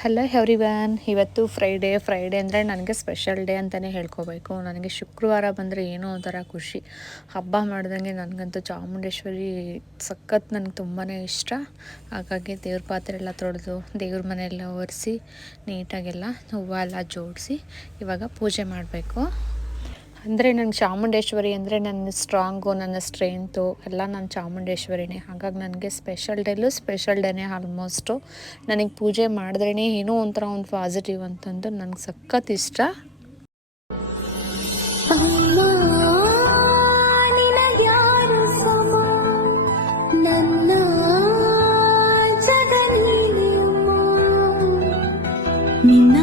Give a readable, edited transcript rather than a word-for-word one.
Hello everyone. ಇವತ್ತು Friday ಅಂದರೆ ನನಗೆ ಸ್ಪೆಷಲ್ ಡೇ ಅಂತಲೇ ಹೇಳ್ಕೋಬೇಕು. ನನಗೆ ಶುಕ್ರವಾರ ಬಂದರೆ ಏನೋ ಒಂಥರ ಖುಷಿ. ಹಬ್ಬ ಮಾಡ್ದಂಗೆ ನನಗಂತೂ ಚಾಮುಂಡೇಶ್ವರಿ ಸಖತ್ ನನಗೆ ತುಂಬಾ ಇಷ್ಟ. ಹಾಗಾಗಿ ದೇವ್ರ ಪಾತ್ರೆ ಎಲ್ಲ ತೊಳೆದು ದೇವ್ರ ಮನೆಯೆಲ್ಲ ಒರೆಸಿ ನೀಟಾಗೆಲ್ಲ ಹೂವು ಎಲ್ಲ ಜೋಡಿಸಿ ಇವಾಗ ಪೂಜೆ ಮಾಡಬೇಕು. ಅಂದರೆ ನನಗೆ ಚಾಮುಂಡೇಶ್ವರಿ ಅಂದರೆ ನನ್ನ ಸ್ಟ್ರಾಂಗು, ನನ್ನ ಸ್ಟ್ರೆಂತು ಎಲ್ಲ ನನ್ನ ಚಾಮುಂಡೇಶ್ವರಿನೇ. ಹಾಗಾಗಿ ನನಗೆ ಸ್ಪೆಷಲ್ ಡೇನೇ ಆಲ್ಮೋಸ್ಟು. ನನಗೆ ಪೂಜೆ ಮಾಡಿದ್ರೇ ಏನೋ ಒಂಥರ ಒಂದು ಪಾಸಿಟಿವ್ ಅಂತಂದು ನನಗೆ ಸಖತ್ ಇಷ್ಟ. ನಿನ್ನ